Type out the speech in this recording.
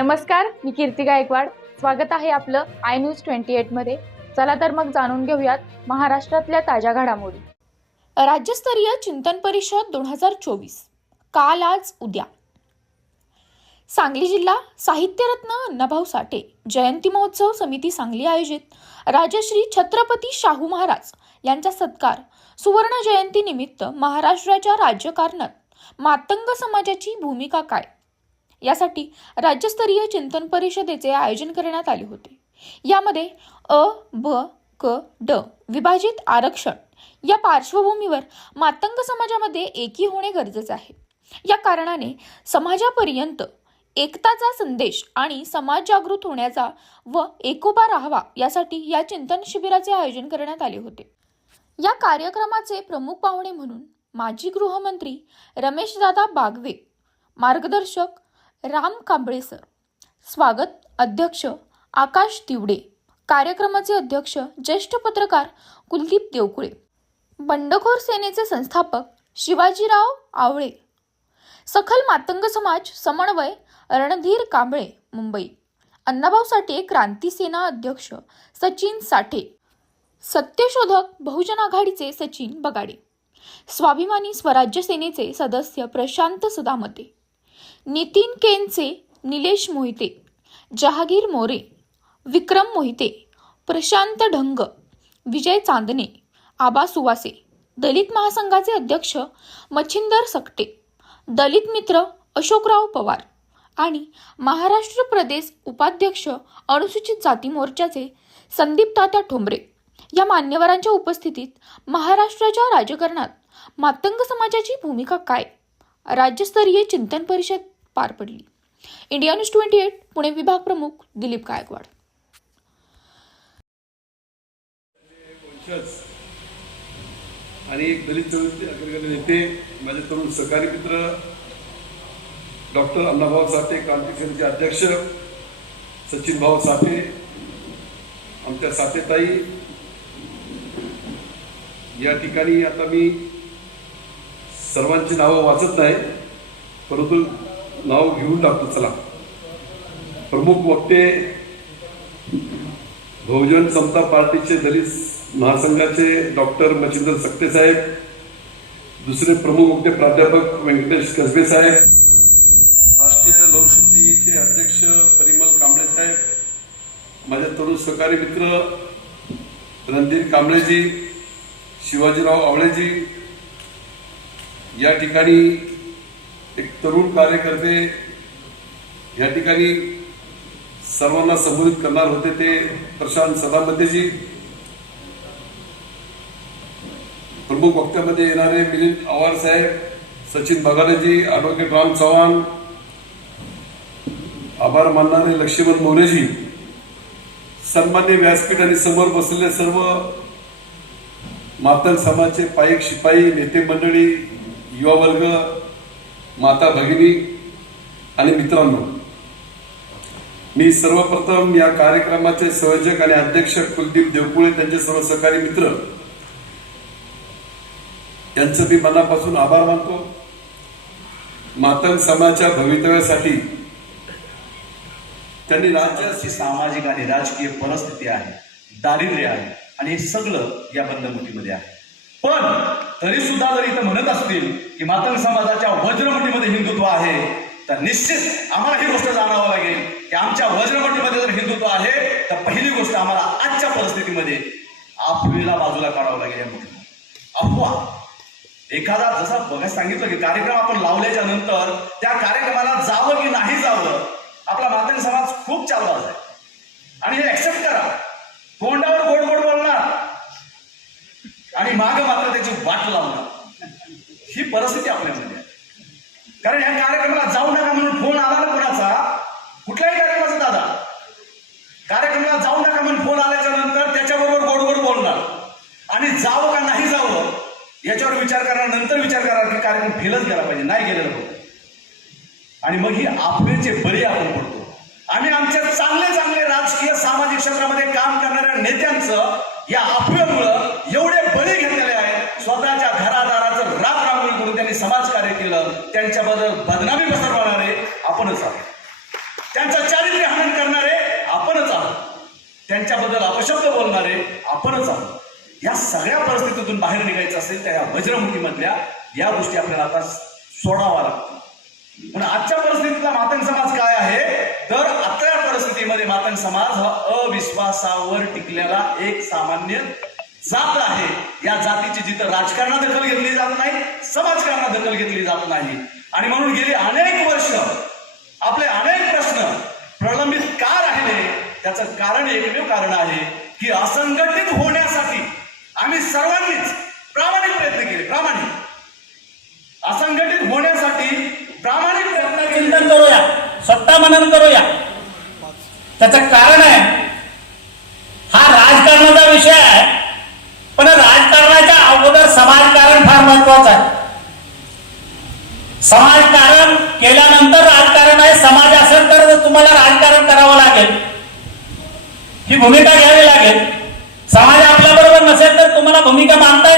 नमस्कार, मी कीर्ती गायकवाड. स्वागत आहे आपलं आय न्यूज 28 मध्ये. चला तर मग जाणून घेऊयात महाराष्ट्रातल्या ताज्या घडामोडी. राज्यस्तरीय चिंतन परिषद 2024 काल आज उद्या. सांगली जिल्हा साहित्यरत्न अण्णाभाऊ साठे जयंती महोत्सव समिती सांगली आयोजित राजश्री छत्रपती शाहू महाराज यांचा सत्कार सुवर्ण जयंती निमित्त महाराष्ट्राच्या राज्यकारणात मातंग समाजाची भूमिका काय यासाठी राज्यस्तरीय चिंतन परिषदेचे आयोजन करण्यात आले होते. यामध्ये अ, ब, क, ड विभाजित आरक्षण या पार्श्वभूमीवर मातंग समाजामध्ये एकी होणे गरजेचे आहे. या कारणाने समाजापर्यंत एकताचा संदेश आणि समाज जागृत होण्याचा व एकोपा राहावा यासाठी या चिंतन शिबिराचे आयोजन करण्यात आले होते. या कार्यक्रमाचे प्रमुख पाहुणे म्हणून माजी गृहमंत्री रमेशदादा बागवे, मार्गदर्शक राम कांबळे सर, स्वागत अध्यक्ष आकाश तिवडे, कार्यक्रमाचे अध्यक्ष ज्येष्ठ पत्रकार कुलदीप देवकुळे, बंडखोर सेनेचे संस्थापक शिवाजीराव आवळे, सखल मातंग समाज समन्वय रणधीर कांबळे मुंबई, अण्णाभाऊ साठे क्रांती सेना अध्यक्ष सचिन साठे, सत्यशोधक बहुजन आघाडीचे सचिन बगाडे, स्वाभिमानी स्वराज्य सेनेचे सदस्य प्रशांत सदामते, नितीन केनचे निलेश मोहिते, जहागीर मोरे, विक्रम मोहिते, प्रशांत ढंग, विजय चांदणे, आबा सुवासे, दलित महासंघाचे अध्यक्ष मच्छिंदर सकटे, दलित मित्र अशोकराव पवार आणि महाराष्ट्र प्रदेश उपाध्यक्ष अनुसूचित जाती मोर्चाचे संदीप तात्या ठोंबरे या मान्यवरांच्या उपस्थितीत महाराष्ट्राच्या राजकारणात मातंग समाजाची भूमिका काय राज्यस्तरीय चिंतन परिषद पार पडली. इंडिया न्यूज 28 पुणे विभाग प्रमुख दिलीप गायकवाड. आणि एक दलित चळवळीचे अग्रगण्य नेते माझे तरुण सहकारी मित्र डॉक्टर अण्णाभाऊ साठे क्रांती सेनेचे अध्यक्ष सचिन भाऊ साठे, आमच्या साठेताई. या ठिकाणी आता मी सर्वांची नावं वाचत नाही, परंतु नाव घेऊन टाकतो. चला. प्रमुख वक्ते बहुजन समता पार्टीचे दलित महासंघाचे डॉक्टर मच्छिंदर सकटे साहेब, दुसरे प्रमुख वक्ते प्राध्यापक व्यंकटेश कसबे साहेब, राष्ट्रीय लोकशक्तीचे अध्यक्ष परिमल कांबळे साहेब, माझे तरुण सहकारी मित्र रणधीर कांबळेजी, शिवाजीराव आवळेजी. या ठिकाणी एक तरुण कार्यकर्ते या ठिकाणी सर्वांना संबोधित करणार होते ते प्रशांत सदामतेजी. प्रमुख वक्त्यामध्ये येणारे मिलिंद आवार साहेब, सचिन बगाडेजी, ॲडव्होकेट राम चव्हाण, आभार मानणारे लक्ष्मण मोरेजी, सन्मान्य व्यासपीठ आणि समोर बसलेले सर्व मातंग समाजाचे पायक शिपाई, नेते मंडळी, युवा वर्ग, माता भगिनी आणि मित्रांनो, मी सर्वप्रथम या कार्यक्रमाचे संयोजक आणि अध्यक्ष कुलदीप देवकुळे, त्यांचे सर्व सहकारी मित्र यांचं मी मनापासून आभार मानतो. मातंग समाजाच्या भवितव्यासाठी त्यांनी राज्याची सामाजिक आणि राजकीय परिस्थिती आहे, दारिद्र्य आहे आणि हे सगळं या बंदमुठीमध्ये आहे. पण तरी सुद्धा जर इथं म्हणत असतील की मातंग समाजाच्या वज्रमुठीमध्ये हिंदुत्व आहे, तर निश्चित आम्हाला ही गोष्ट जाणावं लागेल की आमच्या वज्रमुठीमध्ये जर हिंदुत्व आहे तर पहिली गोष्ट आम्हाला आजच्या परिस्थितीमध्ये अफवेला बाजूला काढावं लागेल. या गोष्टी अफवा एखादा जसा बघा सांगितलं की कार्यक्रम आपण लावल्याच्या नंतर त्या कार्यक्रमाला जावं की नाही जावं, आपला मातंग समाज खूप चालवाज आहे आणि हे ऍक्सेप्ट करा. तोंडावर गोड गोड बोलणार आणि माग मात्र त्याची वाट लावणार, ही परिस्थिती आपल्यामध्ये आहे. कारण या कार्यक्रमाला जाऊ नका म्हणून फोन आला ना कोणाचा, कुठल्याही कार्यक्रमाचा दादा, कार्यक्रमाला जाऊ नका म्हणून फोन आल्याच्या नंतर त्याच्याबरोबर गोड गोड बोलणार आणि जावं का नाही जावं याच्यावर विचार करणार, नंतर विचार करणार की कार्यक्रम फेलच गेला पाहिजे, नाही गेलेलं पाहिजे. आणि मग ही अफवेचे बळी आपण पडतो. आम्ही आमच्या चांगले चांगले राजकीय सामाजिक क्षेत्रामध्ये काम करणाऱ्या नेत्यांचं या अफवेमुळं एवढे बळी घेतलेले आहेत. स्वतःच्या घरादाराचं राख रांगोळी करून त्यांनी समाजकार्य केलं, त्यांच्याबद्दल बदनामी पसरवणारे आपणच आहोत. त्यांचं चारित्र्य हनन करणारे आपणच आहोत, त्यांच्याबद्दल अपशब्द बोलणारे आपणच आहोत. या सगळ्या परिस्थितीतून बाहेर निघायचं असेल तर या वज्रमुठीमधल्या या गोष्टी आपल्याला आता सोडावा लागतात. पण आजच्या परिस्थितीतला मातंग समाज काय आहे, तर आजच्या परिस्थितीमध्ये मातंग समाज हा अविश्वासावर टिकलेला एक सामान्य जात आहे. या जातीची जिथं राजकारणात दखल घेतली जात नाही, समाजकारणात दखल घेतली जात नाही. आणि म्हणून गेली अनेक वर्ष आपले अनेक प्रश्न प्रलंबित का राहिले, त्याचं कारण एकमेव कारण आहे की असंघटित होण्यासाठी आम्ही सर्वांनीच प्रामाणिक प्रयत्न केले. असंघटित होण्यासाठी प्रामाणिक प्रयत्न केले. चिंतन करूया, स्वतः मनन करूया. त्याचं कारण आहे, हा राजकारणाचा विषय आहे, पण राजकारणाच्या अगोदर समाजकारण फार महत्वाचं आहे. समाजकारण केल्यानंतर राजकारण आहे. समाज असेल तर तुम्हाला राजकारण करावं लागेल, ही भूमिका घ्यावी लागेल. समाज आपल्या बरोबर नसेल तर तुम्हाला भूमिका मांडता